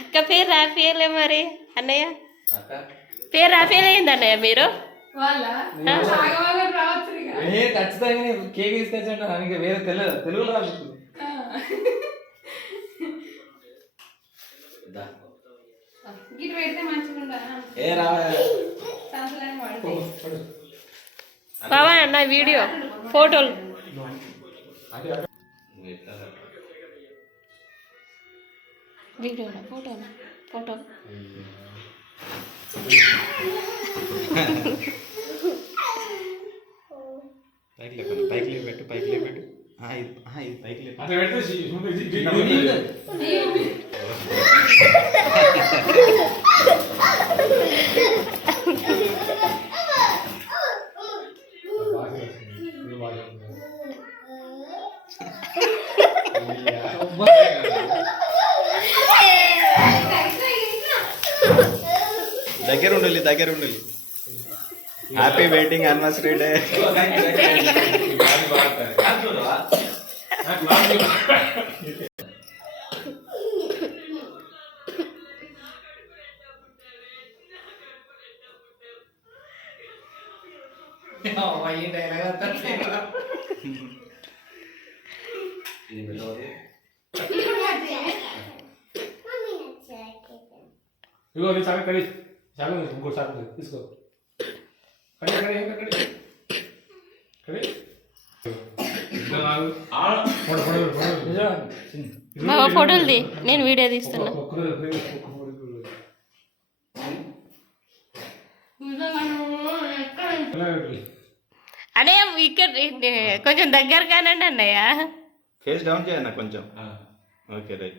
అక్క పేరు రాపియలే మరి అన్నయ్య అక్క పేరు రాపియలేంది అన్నయ్య మీరు ఖచ్చితంగా కేక్ తీసుకొచ్చాను. నాకు వేరే తెలియదు. తెలుగులో రాదు బావా అన్న వీడియో ఫోటోలు? వీడియోనా? ఫోటోనా? ఫోటో? పైకి లేపండి పైకి లేపెట్టు పైకి లేపెట్టు ఆ, ఇది ఆ, ఇది పైకి లేపు. దగ్గర ఉండాలి దగ్గర ఉండాలి హ్యాపీ వెయిటింగ్ అనివర్సరీ డే ఈ డైలాగ్ అంతా ఇది మెల్లవది. ఇగో నీ చాకు కడి చాకు ఉంది, ఇంకో చాకు ఉంది, తీసుకో. కడి కడి ఇంకా కడి కడి ఇదిగో ఫోటోలు తీ. నేను వీడియో తీస్తున్నా? అన్నయ్య ఇక్కడ కొంచెం దగ్గర కానండి అన్నయ్య ఫేస్ డౌన్ చేయన్న కొంచెం. ఆ. ఓకే రైట్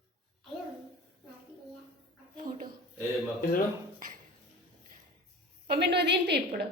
మమ్మీ నువ్వు తినిపి ఇప్పుడు.